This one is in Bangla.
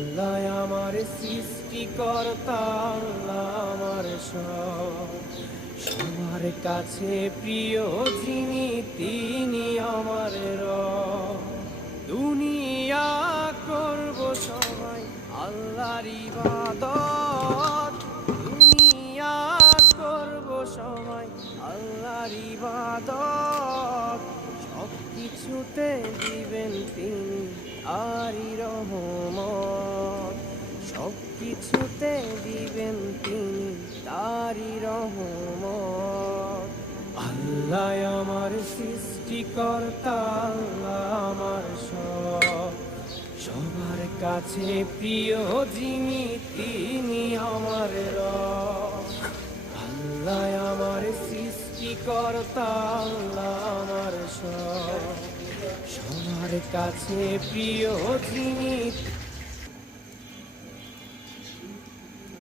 আল্লাহ আমার সৃষ্টিকর্তা, আল্লাহ আমার সব। সবার কাছে প্রিয় যিনি, তিনি আমার রব। দুনিয়া করব সবাই আল্লাহর ইবাদত, দুনিয়া করব সবাই আল্লাহর ইবাদত। সব কিছুতে দিবেন তিনি আরি রহমত, সব কিছুতে দিবেন তিনি তারি রহমত। আল্লাহ আমার সৃষ্টিকর্তা, আল্লাহ আমার সব। সবার কাছে প্রিয় যিনি, তিনি আমার রব। আল্লাহ আমার সৃষ্টিকর্তা, আল্লাহ আমার সব। সবার কাছে প্রিয় যিনি,